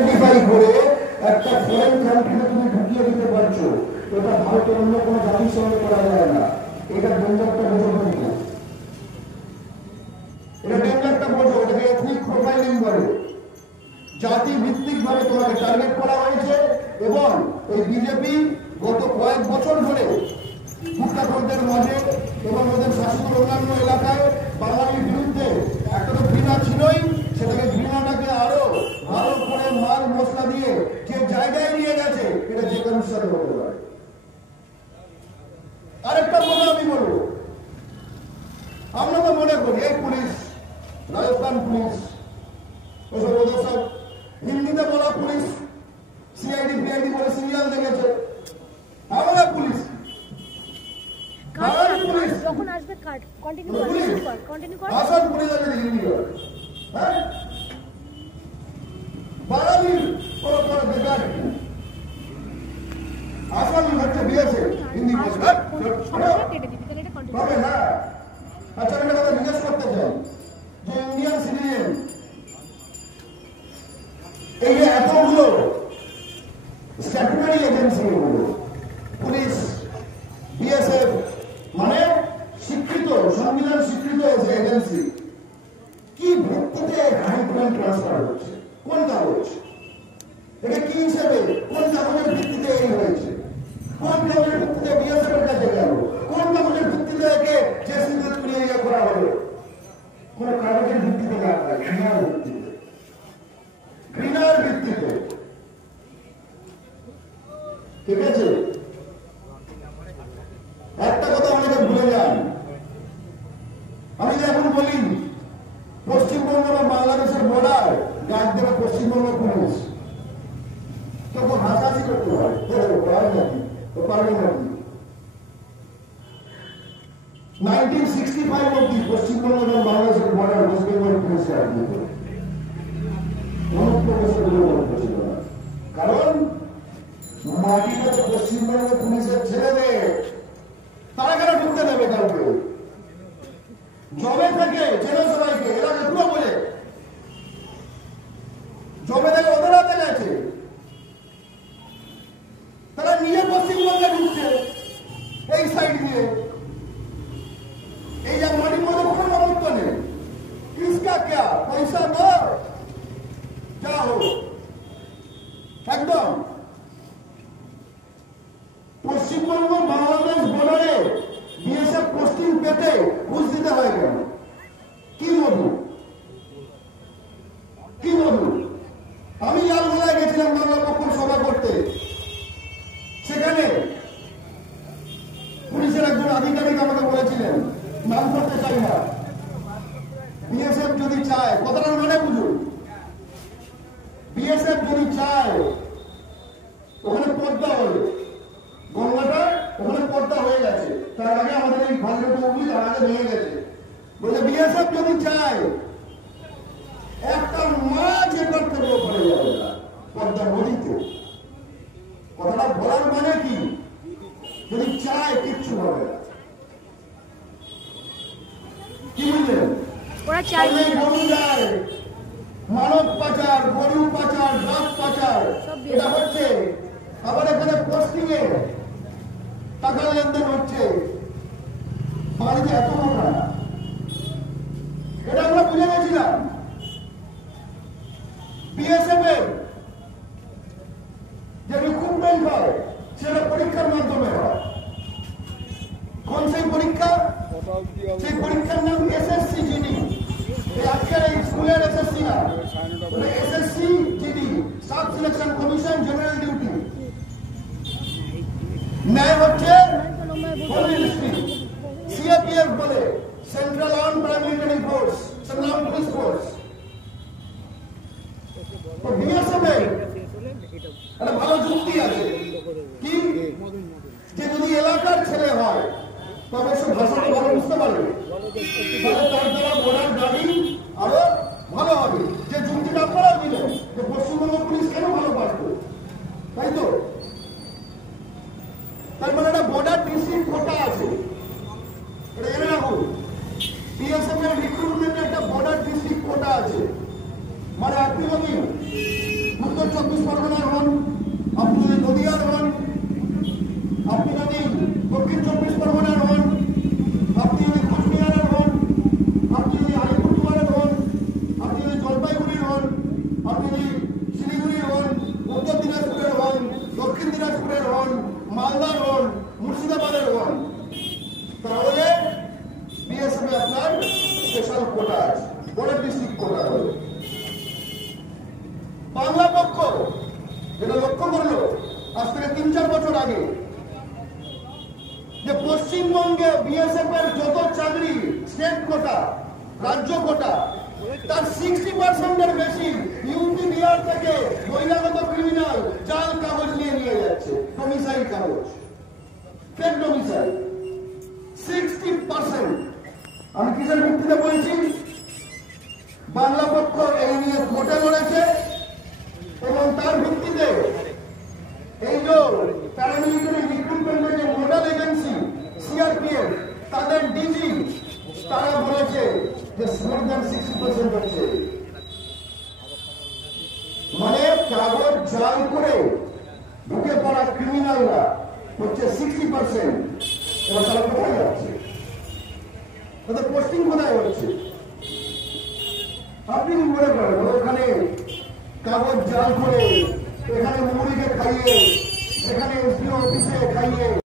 Identify করে একটা foreign কান্ট্রিতে তুমি ঢুকিয়ে দিতে পারছো, এটা ভারতের অন্য কোনো জাতির সঙ্গে করা যায় না। এটা ডেঞ্জারটা বোঝো কিন্তু, এটা ডেঞ্জারটা বোঝো। এটাকে এথনিক প্রোফাইলিং বলে। জাতি ভিত্তিক ভাবে তোমাকে টার্গেট করা হয়েছে এবং এই বিজেপি গত কয়েক বছর ধরে ভূটাকরদের মাঝে এবং ওদের শাসিত অন্যান্য এলাকায় বাঙালির বিরুদ্ধে একটা তো ঘৃণা ছিলই, সেটাকে ঘৃণাটাকে আরো ভালো করে মাল মশলা দিয়ে যে জায়গায় নিয়ে গেছে, এটা যে কারোর সাথে হতে পারে। আরেকটা কথা আমি বলবো, আমরা তো মনে করি এই পুলিশ, রাজস্থান পুলিশ, ওসব ওদের সব হিন্দিতে বলা পুলিশ, সিআইডি পিআইডি বলে সিরিয়াল দেখেছে। আমরা পুলিশ যখন আসবে কাট কন্টিনিউ কর আসল পুলিশ আছে হিন্দি করে, হ্যাঁ বাঙালি কোনো কোনো বেকার আসল হচ্ছে বিএসএ হিন্দি হবে না। আচ্ছা আমি একটা কথা জিজ্ঞেস করতে চাই, যে ইন্ডিয়ান সিটিজেন এই যে এতগুলো স্ট্যাটুটারি এজেন্সি গুলো, পুলিশ, বিএসএফ, মানে স্বীকৃত সংবিধান স্বীকৃত এজেন্সি, কি ভিত্তিতে হাইকোর্ট ট্রান্সফার হচ্ছে? কোন কাগজ? এটা কি হিসেবে কোন কাগজের ভিত্তিতে এই হয়েছে? কোন কাগজের ভিত্তিতে বিএসএফ এর কাছে গেল? কোন কাগজের ভিত্তিতে একে জেসিবিতে তুলে ইয়ে করা হলো? কোন কাগজের ভিত্তিতে না, ঘৃণার ভিত্তিতে, ঘৃণার ভিত্তিতে। ঠিক আছে, একটা কথা অনেকে ভুলে যান। আমি যে এখন বলি পশ্চিমবঙ্গ বা বাংলাদেশের বর্ডার গার্ড দেবে পশ্চিমবঙ্গ পুলিশ, তখন হাসাহাসি করতে হয়, পারবে নাকি? 1965 অব্দি পশ্চিমবঙ্গ এবং বাংলাদেশের বর্ডার ওয়েস্ট বেঙ্গল পুলিশে আপনি ছিল না, কারণ মাটিটা তো পশ্চিমবঙ্গ পুলিশের ছেলেদের, তারা কেন ঢুকতে দেবে কাউকে? জবে থেকে চেনো সবাইকে, এরা পুরো বলে জবে থেকে ওদের হাতে গেছে, তারা নিয়ে পশ্চিমবঙ্গে ঢুকছে এই সাইড দিয়ে। এই যে মাটির মধ্যে কোনো মহত্ব নেই, কিসকা ক্যা পয়সা দো যা হো, একদম পশ্চিমবঙ্গ বাংলাদেশ বর্ডারে বিএসএফ পোস্টিং পেতে ঘুষ দিতে হয় কেন? কি মধু, কি মধু? আমি লালগোলায় গেছিলাম বাংলা পক্ষ সভা করতে, সেখানে পুলিশের একজন আধিকারিক আমাকে বলেছিলেন, নাম করতে চাই না, বিএসএফ যদি চায়, কথাটার মানে বুঝুন, বিএসএফ যদি চায় ওখানে পদ্মা হবে, গঙ্গাটা ওখানে পদ্মা হয়ে গেছে, তার আগে আমাদের এই ভাগ্যটা উঠি, তার আগে ভেঙে গেছে। বলে বিএসএফ যদি চায় একটা মাছ এবার থেকে ওখানে যাবে না, পদ্মা নদীতে। কথাটা বলার মানে কি, যদি চায় কিচ্ছু হবে না। কি বুঝলেন? ওরা চায় গরু যায়, মানব পাচার, গরু পাচার, গাছ পাচার, এটা হচ্ছে। আবার এখানে পোস্টিং এ টাকা লেনদেন হচ্ছে, বাড়িতে এত টাকা, এটা আমরা বুঝে গেছিলাম। বিএসএফ এর যে রিক্রুটমেন্ট হয় সেটা পরীক্ষার মাধ্যমে হয়। কোন সেই পরীক্ষা? সেই পরীক্ষার নাম এসএসসি জিডি। আজকের এই স্কুলের এসএসসি না, SSC GD, sub selection commission general duty. ন্যায় হচ্ছে সিএপিএফ বলে, central arm paramilitary force, central arm police force. BSF একটা ভালো যুক্তি আছে কি, যে যদি এলাকার ছেলে হয় তবে সে ভাষাটা ভালো বুঝতে পারবে, তাহলে তার দ্বারা বর্ডার গাড়ি আরো ভালো হবে। যে যুক্তিটা আপনারাও দিলেন যে পশ্চিমবঙ্গ পুলিশ কেন ভালো পারত, তাই তো? তার মানে একটা বর্ডার ডিস্ট্রিক্ট কোটা আছে, এটা জেনে রাখুন। বিএসএফ এর রিক্রুটমেন্টে একটা বর্ডার ডিস্ট্রিক্ট কোটা আছে, মানে আপনি যদি উত্তর 24 পরগনার হন, আপনি যদি নদিয়ার হন, আপনি যদি দক্ষিণ 24 পরগনার হন, আপনি যদি কোচবিহারের হন, আপনি যদি আলিপুরদুয়ারের হন, আপনি যদি জলপাইগুড়ির হন, আপনি যদি শিলিগুড়ির হন, উত্তর দিনাজপুরের হন, দক্ষিণ দিনাজপুরের হন, মালদার হন, মুর্শিদাবাদের হন, তাহলে বিএসএফ এ আপনার স্পেশাল কোটা আছে, বর্ডার ডিস্ট্রিক্ট কোটা হবে। বাংলা পক্ষ যেটা লক্ষ্য করলো আজ থেকে 3-4 বছর আগে, যে পশ্চিমবঙ্গে বিএসএফ এর যত চাকরি স্টেট কোটা, রাজ্য কোটা, তার 60% এর বেশি ইউপি বিহার থেকে বহিরাগত ক্রিমিনাল জাল কাগজ নিয়ে যাচ্ছে, ডোমিসাইল কাগজ, ফেক ডোমিসাইল 60%। আমি কিসের ভিত্তিতে বলছি? বাংলা পক্ষ এই নিয়ে কোর্টে লড়েছে এবং তার ভিত্তিতে এই যে প্যারামিলিটারি রিক্রুটমেন্টের যে নোডাল এজেন্সি সিআরপিএফ, তাদের ডিজি তারা বলেছে যে মোর দ্যান 60% হচ্ছে, মানে কাগজ জাল করে ঢুকে পড়া ক্রিমিনালরা হচ্ছে 60%। এবার তারা কোথায় যাচ্ছে? তাদের পোস্টিং কোথায় হচ্ছে? আপনি মনে করেন ওখানে কাগজ জাল করে, এখানে মুড়িকে খাইয়ে, সেখানে এসডিও অফিসে খাইয়ে